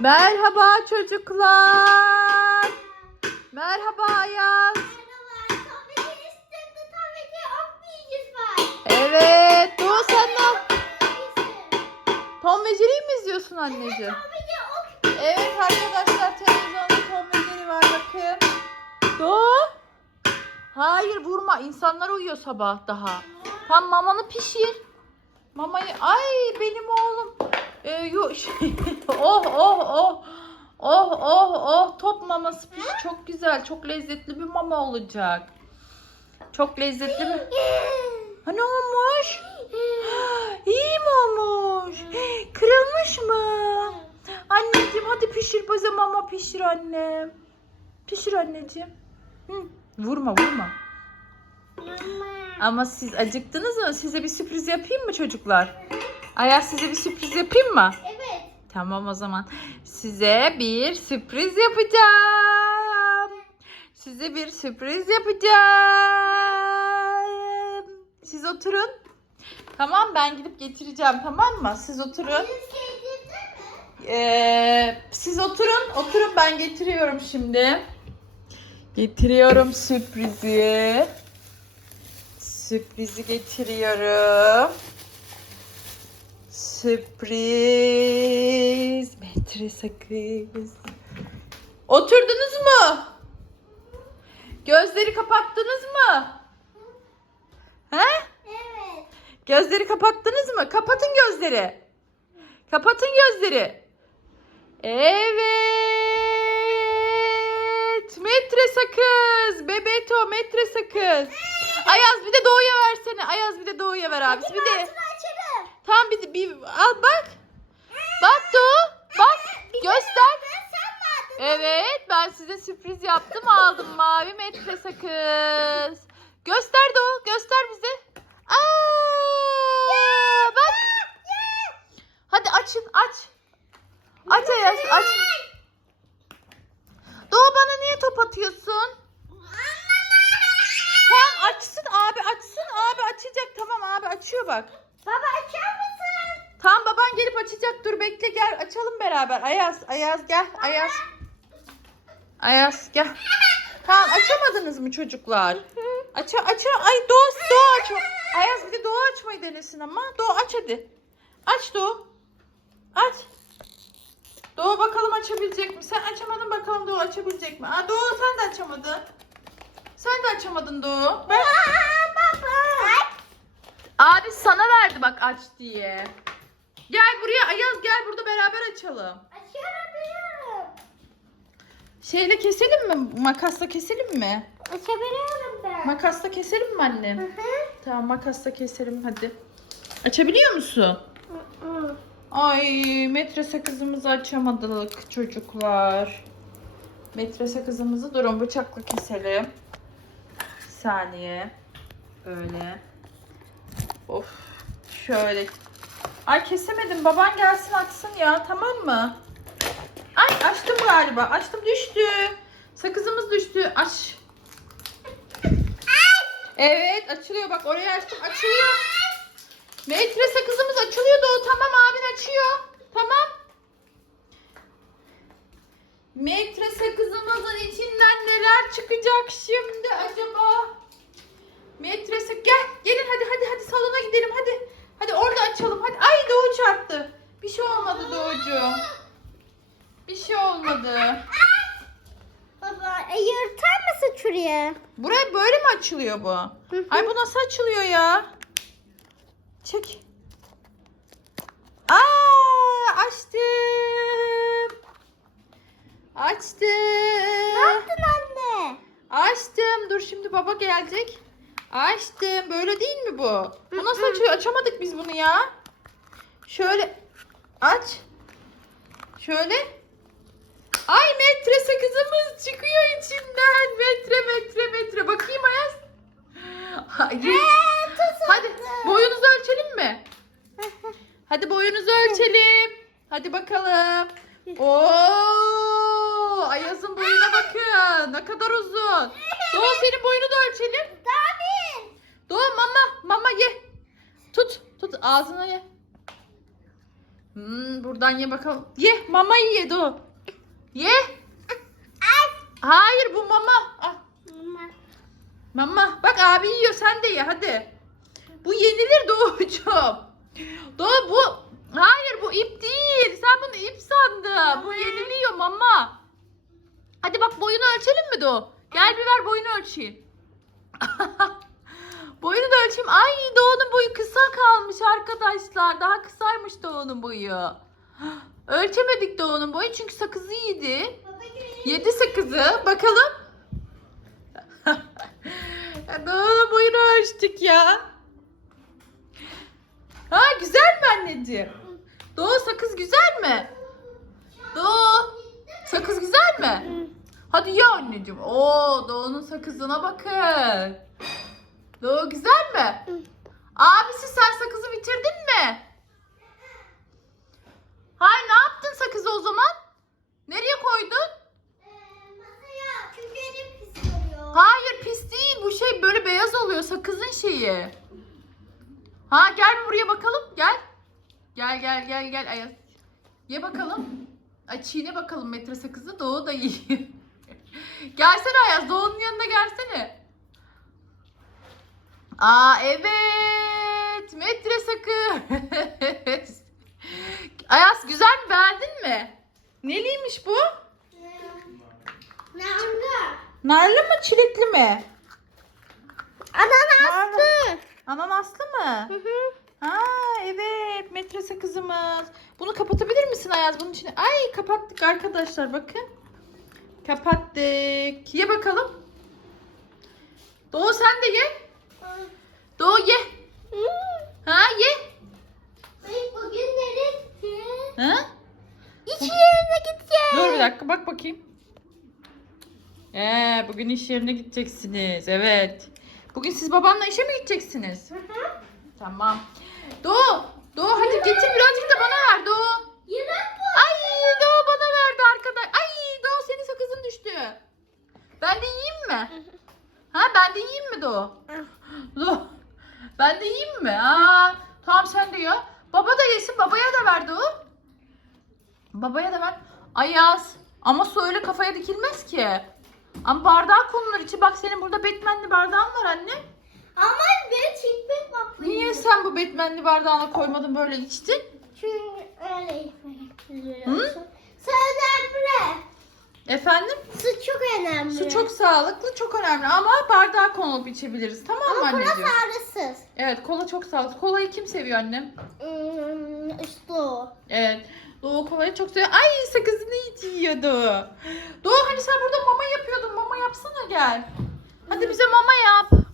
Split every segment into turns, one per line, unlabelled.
Merhaba çocuklar. Merhaba Ayaz. Evet. Doğu sen ne? Tom ve Jerry'yi mi izliyorsun anneciğim? Evet arkadaşlar televizyonda Tom ve Jerry var bakın. Doğu. Hayır vurma. İnsanlar uyuyor sabah daha. Tam mamanı pişir. Mamayı ay benim oğlum. Ee, şey, oh oh oh. Oh oh oh top maması piş. Çok güzel. Çok lezzetli bir mama olacak. Çok lezzetli bir. Ha ne olmuş? İyi mi olmuş? Kırılmış mı? Anneciğim hadi pişir bize mama pişir annem. Pişir anneciğim. Hı, vurma vurma. Ama siz acıktınız mı? Size bir sürpriz yapayım mı çocuklar? Ayaz size bir sürpriz yapayım mı?
Evet.
Tamam o zaman. Size bir sürpriz yapacağım. Size bir sürpriz yapacağım. Siz oturun. Tamam ben gidip getireceğim tamam mı? Siz oturun. Ee, siz oturun. Oturun ben getiriyorum şimdi. Getiriyorum sürprizi. Sürprizi getiriyorum. Sürpriz. Metre sakız. Oturdunuz mu? Gözleri kapattınız mı? He?
Evet.
Gözleri kapattınız mı? Kapatın gözleri. Kapatın gözleri. Evet. Metre sakız. Bebeto metre sakız. Ayaz bir de doğuya versene. Ayaz bir de doğuya ver abisi. Bir de. Tamam bir, bir al bak. Bak Doğu. Bak. Göster. Evet ben size sürpriz yaptım aldım mavi metre sakız. Göster Doğu göster bize. Aa, bak. Hadi açın aç. Aç Ayaz aç. Doğu bana niye top atıyorsun? Tamam açsın abi açsın abi açacak tamam abi açıyor bak.
Baba açar mısın?
Tamam baban gelip açacak dur bekle gel açalım beraber. Ayaz Ayaz gel Ayaz. Ayaz gel. Tamam açamadınız mı çocuklar? Aça aça ay Doğu Doğu aç. Ayaz bir de Doğu açmayı denesin ama. Doğu aç hadi. Aç Doğu. Aç. Doğu bakalım açabilecek mi? Sen açamadın bakalım Doğu açabilecek mi? Aa, Doğu sen de açamadın. Sen de açamadın Doğu. Ben...
baba.
Abi sana verdi bak aç diye. Gel buraya Ayaz gel burada beraber açalım.
Açıyorum biliyorum.
Şeyle keselim mi? Makasla keselim mi?
Açabiliyorum ben.
Makasla keselim mi annem?
Hı hı.
Tamam makasla keselim hadi. Açabiliyor musun?
Hı hı.
Ay metre sakızımızı açamadık çocuklar. Metre sakızımızı durun bıçakla keselim. Bir saniye. Böyle. Of. Şöyle. Ay kesemedim. Baban gelsin açsın ya. Tamam mı? Ay açtım galiba. Açtım düştü. Sakızımız düştü. Aç. Evet açılıyor. Bak oraya açtım. Açılıyor. Metre sakızımız açılıyor Doğu. Tamam abin açıyor. Tamam. Metre sakızımızın içinden neler çıkacak şimdi acaba? Metre gel gelin hadi hadi hadi salona gidelim hadi. Hadi orada açalım hadi. Ay Doğu çarptı. Bir şey olmadı Doğucuğum. Bir şey olmadı.
Baba e, yırtar mısın şuraya?
Buraya böyle mi açılıyor bu?
hı.
Ay bu nasıl açılıyor ya? Çek. Aa açtım. Açtım.
Ne yaptın anne?
Açtım. Dur şimdi baba gelecek. Açtım. Böyle değil mi bu? Bu nasıl açılıyor? Açamadık biz bunu ya. Şöyle aç. Şöyle. Ay metre sakızımız çıkıyor içinden. Metre metre metre. Bakayım Ayaz. Hayır. Hadi boyunuzu ölçelim mi? Hadi boyunuzu ölçelim. Hadi bakalım. Oo! Ayaz'ın boyuna bakın. Ne kadar uzun. Doğu senin boyunu da ölçelim. Doğu mama. Mama ye. Tut. Tut ağzına ye. Hmm, buradan ye bakalım. Ye mama ye Doğu. Ye. Hayır bu mama. Ah, mama. Bak abi yiyor sen de ye hadi. Bu yenilir Doğucuğum. Doğu bu. Hayır bu ip değil. Sen bunu ip sandın. Bu yeniliyor mama. Hadi bak boyunu ölçelim mi Doğu? Gel bir ver boyunu ölçeyim. Ay Doğu'nun boyu kısa kalmış arkadaşlar. Daha kısaymış Doğu'nun boyu. Ölçemedik Doğu'nun boyu çünkü sakızı yedi. Yedi sakızı. Bakalım. Ya Doğu'nun boyunu ölçtük ya. Ha güzel mi anneciğim? Doğu sakız güzel mi? Doğu sakız güzel mi? Hadi ye anneciğim. Oo Doğu'nun sakızına bakın. Doğu güzel mi? Abisi sen sakızı bitirdin mi? Hayır ne yaptın sakızı o zaman? Nereye koydun? Hayır pis değil. Bu şey böyle beyaz oluyor. Sakızın şeyi. Ha gel buraya bakalım. Gel. Gel gel gel gel Ayaz. Ye bakalım. Ay çiğne bakalım metre sakızı. Doğu da iyi. gelsene Ayaz. Doğu'nun yanına gelsene. Aa evet. Metre sakız. Ayaz güzel mi? Beğendin mi? Neliymiş bu? Narlı mı çilekli mi?
Ananaslı.
Ananaslı mı? Ha evet metre sakızımız. Bunu kapatabilir misin Ayaz? Bunun içine. Ay kapattık arkadaşlar bakın. Kapattık. Ye bakalım. Doğu sen de ye. Doğu ye. Ha ye.
Bugün nereye gitti?
Ha?
İş yerine gideceğiz.
Dur bir dakika bak bakayım. Ee, bugün iş yerine gideceksiniz. Evet. Bugün siz babanla işe mi gideceksiniz? Tamam. Doğu. Doğu hadi getir birazcık da bana ver Doğu.
Yemek
Ay Doğu bana verdi arkadaş. Ay Doğu senin sakızın düştü. Ben de yiyeyim mi? Ha ben de yiyeyim mi Doğu? Doğu. Ben de yiyeyim mi? Aa, tamam sen de ye. Baba da yesin. Babaya da ver Doğu. Babaya da ver. Ayaz. Ama su öyle kafaya dikilmez ki. Ama bardağa konulur içi. Bak senin burada Batman'li bardağın var anne.
Ama ben çekmek bak.
Niye sen bu Batman'li bardağına koymadın böyle içtin?
Çünkü öyle yapıyorsun. Su önemli.
Efendim?
Su çok önemli.
Su çok sağlıklı, çok önemli ama bardağa konulup içebiliriz. Tamam mı
Ama kola sağlıksız.
Evet, kola çok sağlıklı. Kolayı kim seviyor annem?
Hmm, işte o.
Evet. Doğu kolayı çok seviyor. Ay sakızını hiç yiyordu. Doğu hani sen burada mama yapıyordun. Mama yapsana gel. Hadi bize mama yap.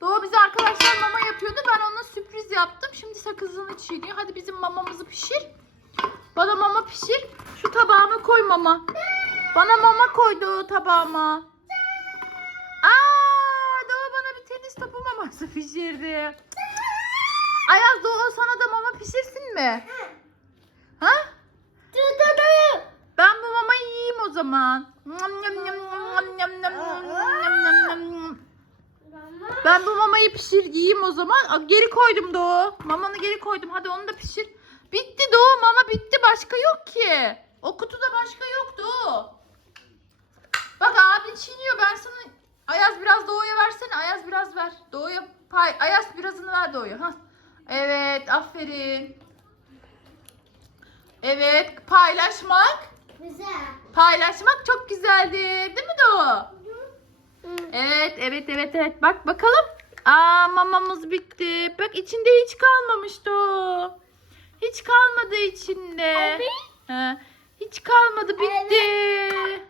Doğu bize arkadaşlar mama yapıyordu. Ben ona sürpriz yaptım. Şimdi sakızını çiğniyor. Hadi bizim mamamızı pişir. Bana mama pişir. Şu tabağıma koy mama. Bana mama koydu tabağıma. Aa, Doğa bana bir tenis topu maması pişirdi. Ayaz Doğa sana da mama pişirsin mi? Ha? Ben bu mamayı yiyeyim o zaman. Ben bu mamayı pişir yiyeyim o zaman. Geri koydum Doğu. Mamanı geri koydum. Hadi onu da pişir. Bitti Doğu mama bitti. Başka yok ki. O kutuda başka yoktu. Bak abi çiğniyor. Ben sana Ayaz biraz Doğu'ya versene. Ayaz biraz ver. Doğu'ya pay. Ayaz birazını ver Doğu'ya. Hah. Evet aferin. Evet paylaşmak.
Güzel.
Paylaşmak çok güzeldi. Değil mi Doğu? Evet, evet, evet, evet. Bak bakalım. Aa mamamız bitti. Bak içinde hiç kalmamıştı o. Hiç kalmadı içinde.
Abi.
Ha, hiç kalmadı bitti.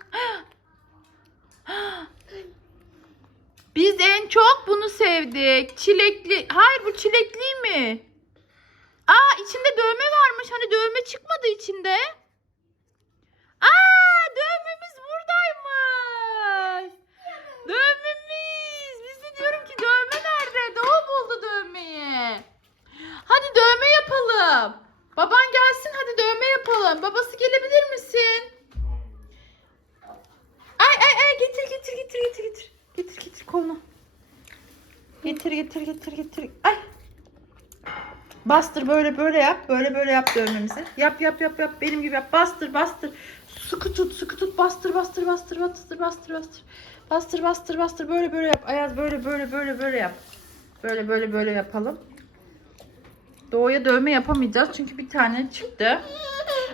Biz en çok bunu sevdik. Çilekli. Hayır bu çilekli mi? Aa içinde dövme varmış. Hani dövme çıkmadı içinde. Aa dövmemiz buradaymış. Dövmemiz. Biz de diyorum ki dövme nerede? Doğu buldu dövmeyi. Hadi dövme yapalım. Baban gelsin hadi dövme yapalım. Babası gelebilir misin? Ay ay ay getir getir getir getir getir. Getir getir kolunu. Getir getir getir getir. Ay. Bastır böyle böyle yap. Böyle böyle yap dövmemizi. Yap yap yap yap. Benim gibi yap. Bastır bastır. Sıkı tut sıkı tut. Bastır bastır bastır bastır bastır bastır. Bastır bastır bastır. Böyle böyle yap. Ayaz böyle böyle böyle böyle yap. Böyle böyle böyle yapalım. Doğu'ya dövme yapamayacağız çünkü bir tane çıktı.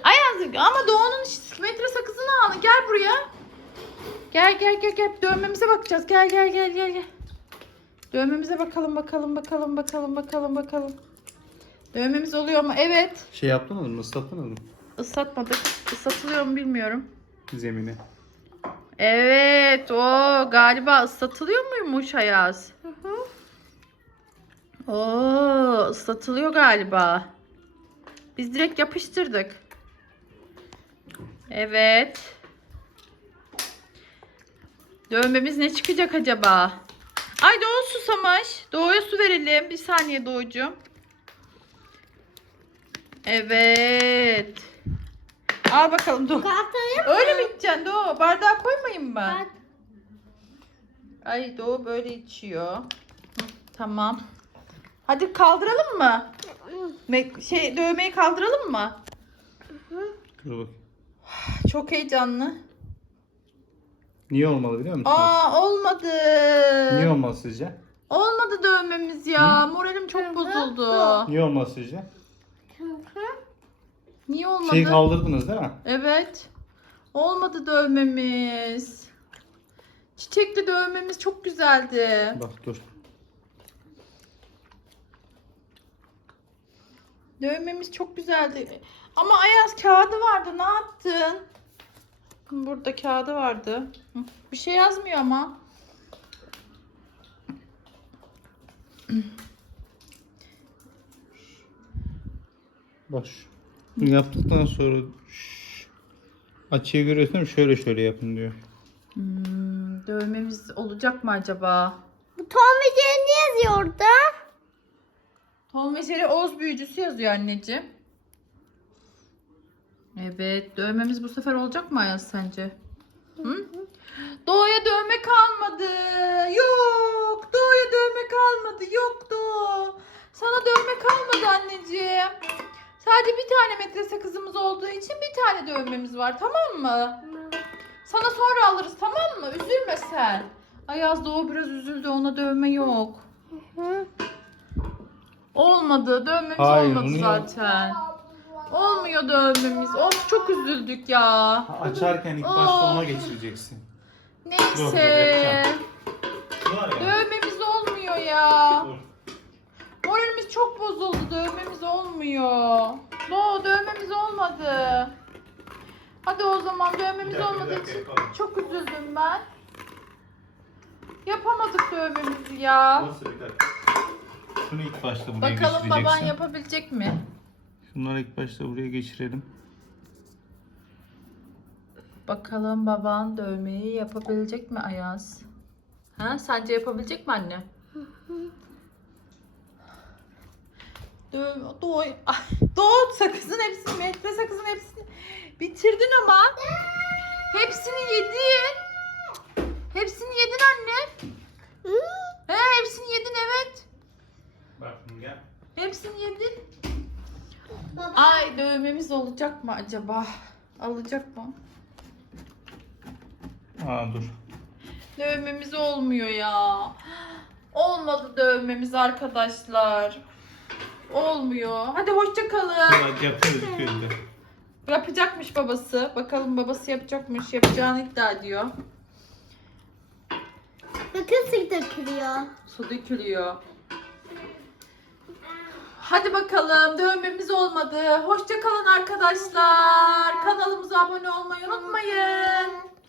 Ayaz ama Doğu'nun metre sakızını al. Gel. Gel gel gel. Dövmemize bakacağız. Gel gel gel gel gel. Dövmemize bakalım bakalım bakalım bakalım bakalım bakalım. Dövmemiz oluyor mu? Evet.
Şey yaptınız mı? Islattınız mı?
Islatmadık. Islatılıyor mu bilmiyorum.
Zemini.
Evet. O galiba ıslatılıyor muymuş Ayaz? Oo, ıslatılıyor galiba. Biz direkt yapıştırdık. Evet. Dövmemiz ne çıkacak acaba? Ay Doğu susamış. Doğu'ya su verelim. Bir saniye Doğucuğum. Evet. Al bakalım Doğu. Öyle mi içeceksin Doğu? Bardağa koymayayım ben.
Bak.
Ay Doğu böyle içiyor. Hı, tamam. Hadi kaldıralım mı? Şey dövmeyi kaldıralım mı? Çok heyecanlı.
Niye olmadı biliyor musun?
Aa olmadı.
Niye olmaz sizce?
Olmadı dövmemiz ya. Moralim çok bozuldu.
Niye olmaz sizce?
Niye olmadı?
Şeyi kaldırdınız değil mi?
Evet. Olmadı dövmemiz. Çiçekli dövmemiz çok güzeldi.
Bak dur.
Dövmemiz çok güzeldi. Ama Ayaz kağıdı vardı. Ne yaptın? Burada kağıdı vardı. Bir şey yazmıyor ama.
Bunu yaptıktan sonra şş, açıyı görüyorsun? Şöyle şöyle yapın diyor.
Hmm, dövmemiz olacak mı acaba?
Bu Tom ve Jerry ne yazıyor orada?
Tom ve Jerry Oz büyücüsü yazıyor anneciğim. Evet, dövmemiz bu sefer olacak mı Ayaz sence? Hı? Doğuya dövme kalmadı. Yok, Doğuya dövme kalmadı. Yok Doğu. Sana dövme kalmadı anneciğim. Sadece bir tane metre sakızımız olduğu için bir tane dövmemiz var tamam mı? Sana sonra alırız tamam mı? Üzülme sen. Ayaz Doğu biraz üzüldü ona dövme yok. Olmadı. Dövmemiz
Hayır,
olmadı
yap-
zaten. Olmuyor dövmemiz. Of çok üzüldük ya.
Açarken ilk
başta ona
geçireceksin. Dur,
Neyse.
dur, yapacağım. Var
Dövmemiz olmuyor ya.
Dur.
Moralimiz çok bozuldu. Dövmemiz olmuyor. No, dövmemiz olmadı. Hadi o zaman dövmemiz
Bir dakika, bir
olmadığı
dakika
için
yapalım.
çok üzüldüm ben. Yapamadık dövmemizi ya.
Nasıl bir dakika? Şunu ilk başta buraya
Bakalım baban
geçireceksin.
yapabilecek mi?
Şunları ilk başta buraya geçirelim.
Bakalım baban dövmeyi yapabilecek mi Ayaz? Ha, sence yapabilecek mi anne? Dövme, doğu, Ay, doğu sakızın hepsini, metre sakızın hepsini bitirdin ama. Hepsini yedin. Hepsini yedin anne. He, hepsini yedin evet.
Bak gel.
Hepsini yedin.
Baba.
Ay dövmemiz olacak mı acaba? Alacak mı?
Aa dur.
Dövmemiz olmuyor ya. Olmadı dövmemiz arkadaşlar. Olmuyor. Hadi hoşça kalın.
İlk önce.
Yapacakmış babası. Bakalım babası yapacakmış. Yapacağını iddia ediyor.
Bakın sık dökülüyor.
Su dökülüyor. Hadi bakalım dövmemiz olmadı. Hoşça kalın arkadaşlar. Kanalımıza abone olmayı unutmayın.